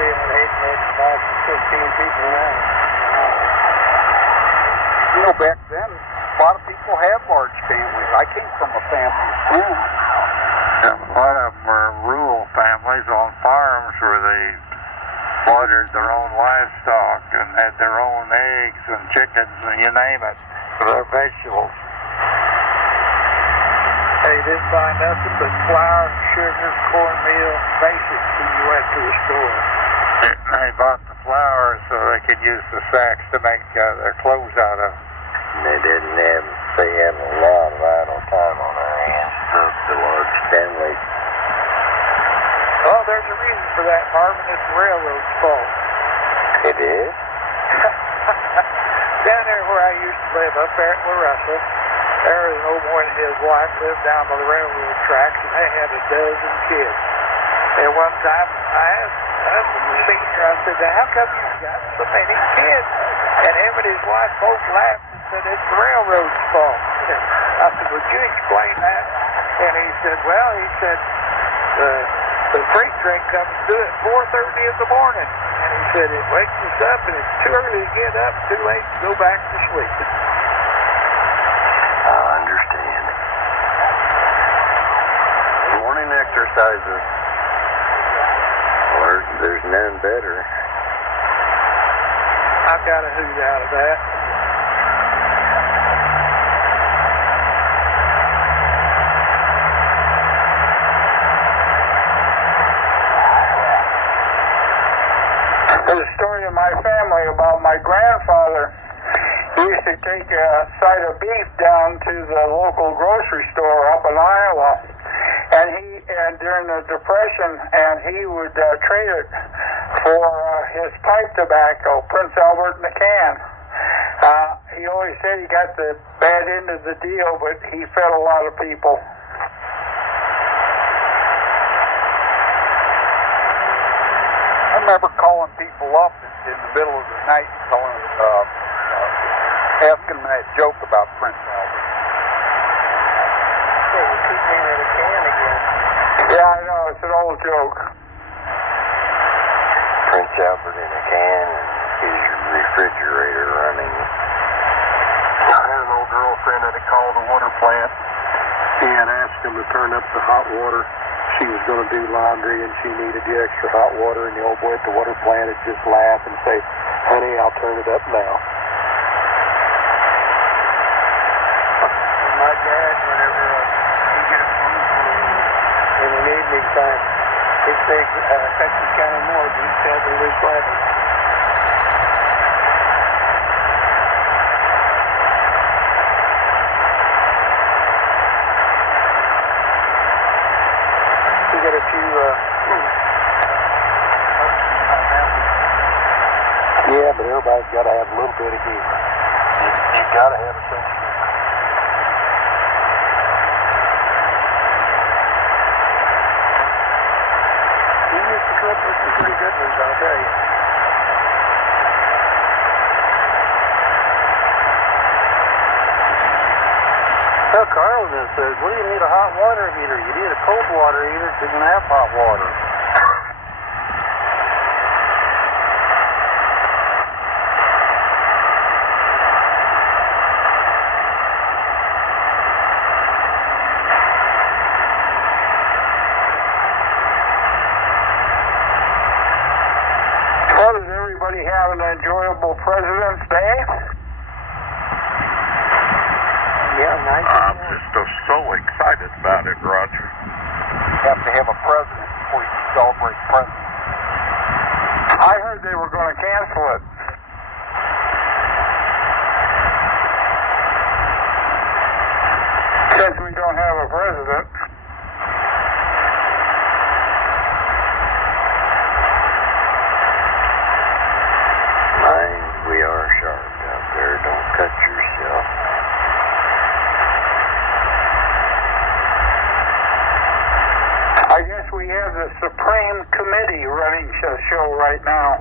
saying I hate much about 15 people now. You know, back then, a lot of people had large families. I came from a family of 10. And a lot of them were rural families on farms where they slaughtered their own livestock and had their own eggs and chickens and you name it, for their vegetables. They didn't buy nothing but flour, sugar, cornmeal, basics when you went to the store. They bought the flour so they could use the sacks to make their clothes out of. They didn't have, they had a lot of idle time on their hands, so the large families. Oh, there's a reason for that, Marvin. It's the railroad's fault. It is? Down there where I used to live, up there at La Russell, there was an old boy and his wife lived down by the railroad tracks, and they had a dozen kids. And one time, I asked the senior, I said, now, how come you got so many kids? And him and his wife both laughed and said, it's the railroad's fault. And I said, would you explain that? And he said, well, the freight train comes through at 4:30 in the morning. And he said, it wakes us up, and it's too early to get up, too late to go back to sleep. I understand. Morning exercises. Or there's none better. I've got a hoot out of that. There's a story in my family about my grandfather. He used to take a side of beef down to the local grocery store up in Iowa, and during the Depression, and he would trade it for his pipe tobacco, Prince Albert in a can. He always said he got the bad end of the deal, but he fed a lot of people. I remember calling people up in the middle of the night, asking them that joke about Prince Albert. Hey, you keep me in a can again. Yeah, I know, it's an old joke. Prince Albert in a can and his refrigerator running. I had an old girlfriend that had called the water plant and asked them to turn up the hot water. She was going to do laundry and she needed the extra hot water, and the old boy at the water plant would just laugh and say, honey, I'll turn it up now. My dad, whenever he get a phone call in an evening time, he'd say, Texas County Morgue, he'd tell the Luke Levin. We got a few, Yeah, but everybody's got to have a little bit of humor. You've got to have a sense of humor. he used to come up with some pretty good ones, I'll tell you. Well, Carlton says, what do you need a hot water heater? You need a cold water heater because you can have hot water. Well, does everybody have an enjoyable President's Day? Yeah, nice. I'm just so excited about it, Roger. You have to have a president before you celebrate presidents. I heard they were going to cancel it. Since we don't have a president. Mind, we are sharp out there. Don't cut yourself. I guess we have the Supreme Committee running the show right now.